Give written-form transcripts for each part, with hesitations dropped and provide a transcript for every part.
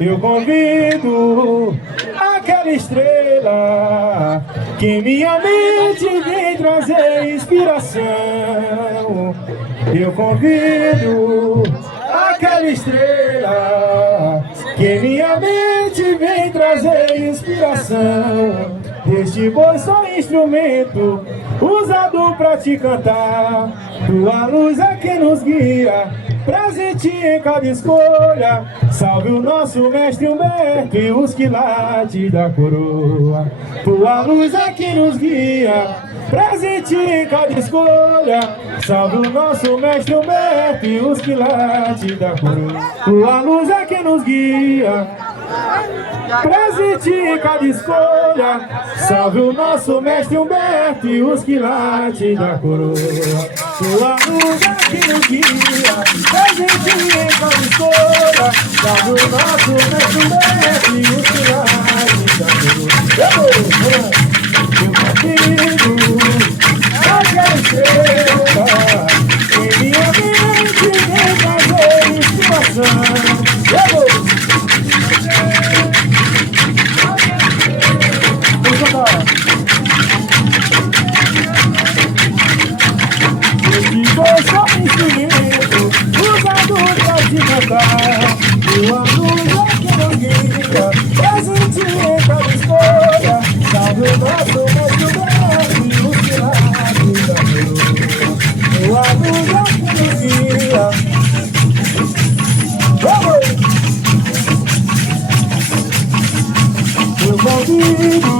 Eu convido aquela estrela que em minha mente vem trazer inspiração. Eu convido aquela estrela que em minha mente vem trazer inspiração. Este voz só instrumento usado pra te cantar. Tua luz é quem nos guia, presente em cada escolha. Salve o nosso mestre Humberto e os quilates da coroa. Tua luz é quem nos guia, presente em cada escolha. Salve o nosso mestre Humberto e os quilates da coroa. Tua luz é quem nos guia, presente em cada escolha. Salve o nosso mestre Humberto e os quilates da coroa. Tua luz é que nos guia, presente em cada escolha. Salve o nosso mestre Humberto e os quilates da coroa. Eu convido aquela estrela em minha mente vem trazer inspiração. Esse foi só instrumento usado pra te cantar. Tua luz é que não guia, presente em cada escolha. Salve o nosso mestre Humberto e os quilates da coroa. Tua luz é que nos guia. Eu convido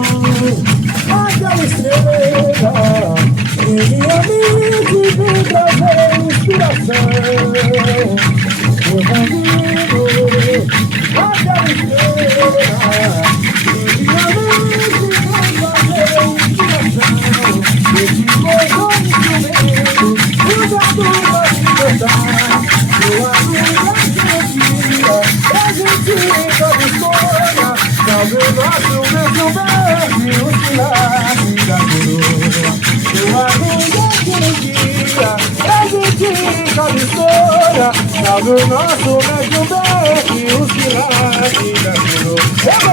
aquela estrela em minha mente vem trazer inspiração. Eu convido aquela estrela em minha mente vem trazer inspiração. Esse foi instrumento usado pra te cantar. Tua luz é que nos guia, presente em cada escolha. Salve o nosso mestre Humberto e os quilates da coroa. Tua luz é que nos guia, presente em cada escolha. Salve o nosso mestre Humberto e os quilates da coroa.